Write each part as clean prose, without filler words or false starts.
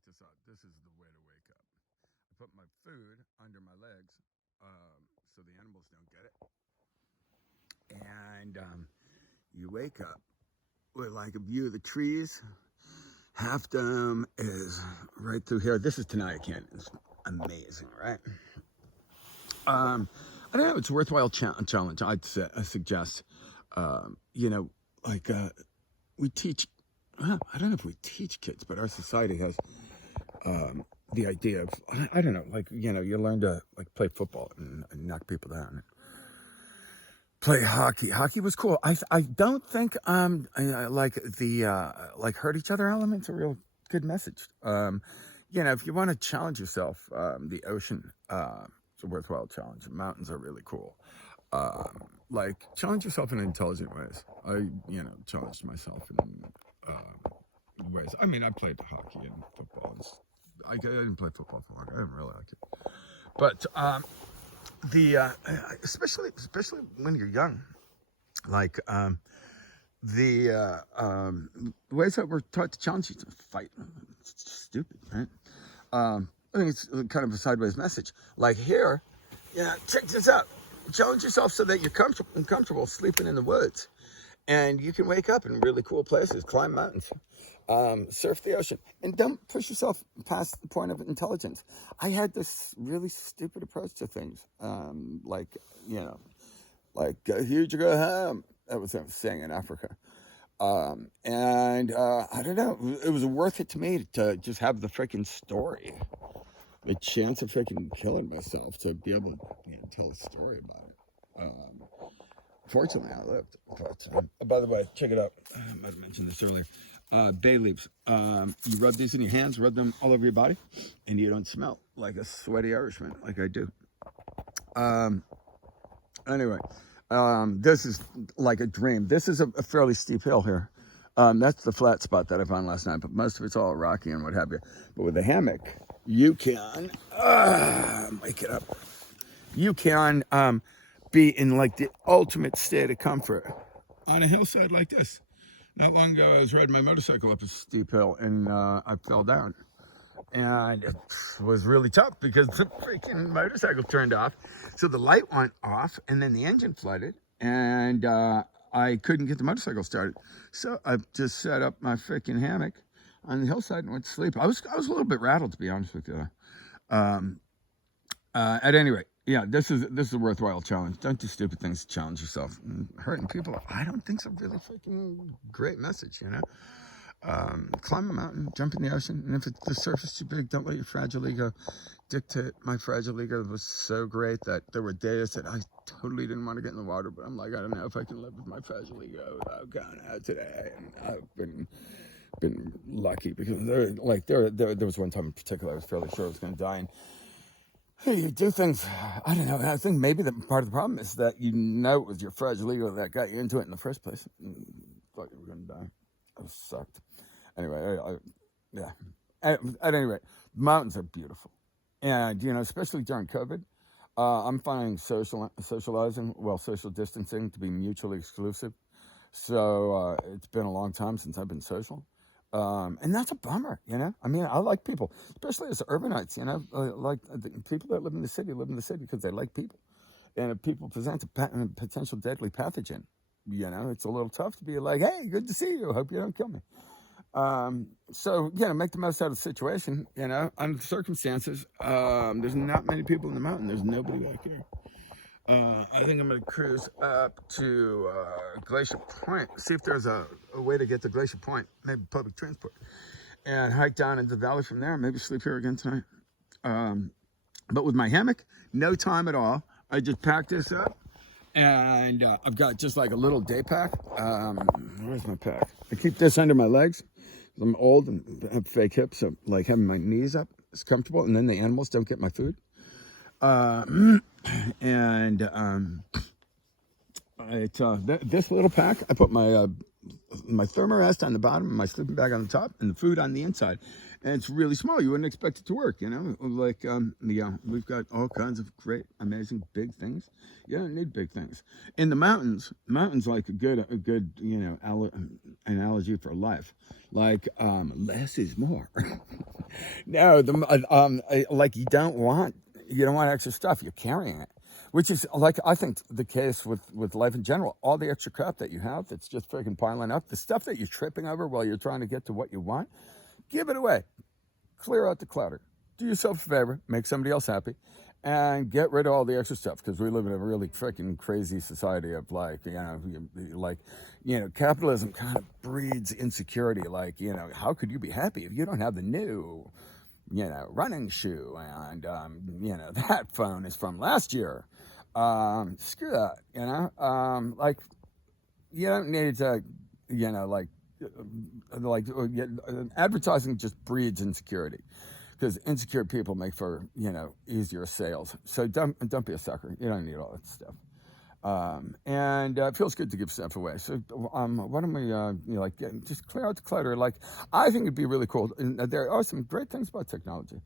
check this out. This is the way to wake up. I put my food under my legs so the animals don't get it. And you wake up with like a view of the trees. Half Dome is right through here. This is Tenaya Canyon. It's amazing, right? I don't know. It's a worthwhile challenge. I suggest, you know, like we teach. Well, I don't know if we teach kids, but our society has the idea of I don't know, like you know, you learn to like play football and knock people down. Play hockey. Hockey was cool. I don't think like the like hurt each other element's a real good message. You know, if you want to challenge yourself, the ocean it's a worthwhile challenge. Mountains are really cool. Like challenge yourself in intelligent ways. I challenged myself in ways. I mean, I played hockey and football. I didn't play football for long. I didn't really like it. But the especially when you're young, like the ways that we're taught to challenge each other, fight. It's just stupid, right? I think it's kind of a sideways message. Like here, check this out. Challenge yourself so that you're comfortable sleeping in the woods, and you can wake up in really cool places, climb mountains, surf the ocean, and don't push yourself past the point of intelligence. I had this really stupid approach to things, like go huge or go home. That was what I was saying in Africa. And I don't know, it was worth it to me to just have the freaking story, the chance of freaking killing myself to be able to tell a story about it. Fortunately, I lived. But, by the way, check it out. I might have mentioned this earlier. Bay leaves. You rub these in your hands, rub them all over your body, and you don't smell like a sweaty Irishman like I do. Anyway, this is like a dream. This is a fairly steep hill here. That's the flat spot that I found last night, but most of it's all rocky and what have you. But with a hammock, you can make it up. You can be in like the ultimate state of comfort on a hillside like this. Not long ago, I was riding my motorcycle up a steep hill and I fell down. And it was really tough because the freaking motorcycle turned off. So the light went off and then the engine flooded and I couldn't get the motorcycle started. So I just set up my freaking hammock on the hillside and went to sleep. I was a little bit rattled, to be honest with you. At any rate, yeah, this is a worthwhile challenge. Don't do stupid things to challenge yourself. And hurting people, I don't think it's a really freaking great message, Climb a mountain, jump in the ocean, and if the surf is too big, don't let your fragile ego dictate. My fragile ego was so great that there were days that I totally didn't want to get in the water, but I'm like, I don't know if I can live with my fragile ego without going out today. And I've been lucky because there was one time in particular I was fairly sure I was going to die. And hey, you do things, I don't know. I think maybe part of the problem is that it was your fragile ego that got you into it in the first place. Thought you were going to die. I was sucked. Anyway, yeah. At any rate, mountains are beautiful. And, especially during COVID, I'm finding socializing, social distancing to be mutually exclusive. So it's been a long time since I've been social. And that's a bummer, I mean, I like people, especially as urbanites, like the people that live in the city because they like people. And if people present a potential deadly pathogen, it's a little tough to be like, hey, good to see you. Hope you don't kill me. So, make the most out of the situation, under the circumstances. There's not many people in the mountain. There's nobody back here. I think I'm going to cruise up to Glacier Point, see if there's a way to get to Glacier Point, maybe public transport, and hike down into the valley from there, maybe sleep here again tonight. But with my hammock, no time at all. I just packed this up, and I've got just like a little day pack. Where's my pack? I keep this under my legs. I'm old and have fake hips, so like having my knees up is comfortable, and then the animals don't get my food. This little pack, I put my thermarest on the bottom, my sleeping bag on the top, and the food on the inside. And it's really small. You wouldn't expect it to work, we've got all kinds of great, amazing, big things. You don't need big things. In the mountains like a good analogy for life. Like, less is more. No, like you don't want extra stuff. You're carrying it, which is like I think the case with life in general. All the extra crap that you have that's just freaking piling up, the stuff that you're tripping over while you're trying to get to what you want, give it away. Clear out the clutter. Do yourself a favor, make somebody else happy, and get rid of all the extra stuff because we live in a really freaking crazy society of capitalism kind of breeds insecurity. Like, how could you be happy if you don't have the new, running shoe and, that phone is from last year. Screw that, like, you don't need to, advertising just breeds insecurity because insecure people make for easier sales. So don't be a sucker. You don't need all that stuff. And it feels good to give stuff away. So why don't we just clear out the clutter? Like, I think it'd be really cool. And there are some great things about technology.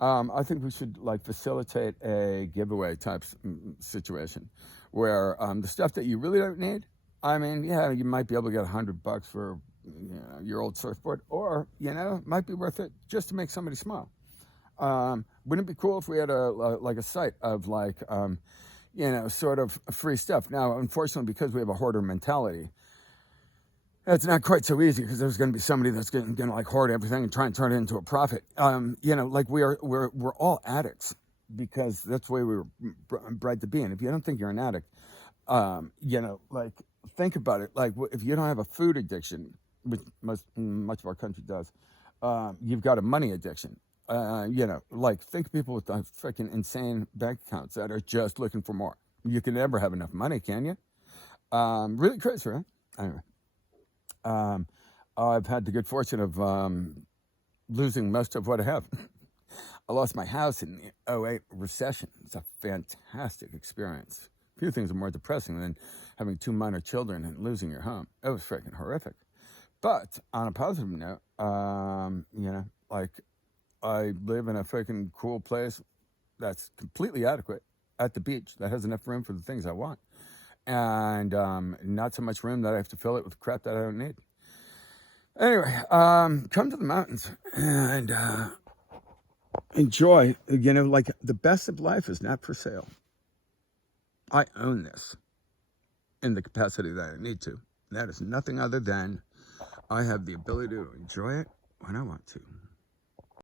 I think we should facilitate a giveaway type situation where the stuff that you really don't need. I mean, yeah, you might be able to get $100 for your old surfboard, or might be worth it just to make somebody smile. Wouldn't it be cool if we had a site of sort of free stuff? Now, unfortunately, because we have a hoarder mentality, it's not quite so easy because there's going to be somebody that's going to hoard everything and try and turn it into a profit. We're all addicts because that's the way we were bred to be. And if you don't think you're an addict, think about it. Like, if you don't have a food addiction, which much of our country does, you've got a money addiction. Think of people with freaking insane bank accounts that are just looking for more. You can never have enough money, can you? Really crazy, right? Anyway, I've had the good fortune of losing most of what I have. I lost my house in the '08 recession. It's a fantastic experience. Few things are more depressing than having 2 minor children and losing your home. It was freaking horrific. But on a positive note, I live in a freaking cool place that's completely adequate at the beach that has enough room for the things I want. And not so much room that I have to fill it with crap that I don't need. Anyway, come to the mountains and enjoy. The best of life is not for sale. I own this in the capacity that I need to. That is nothing other than I have the ability to enjoy it when I want to.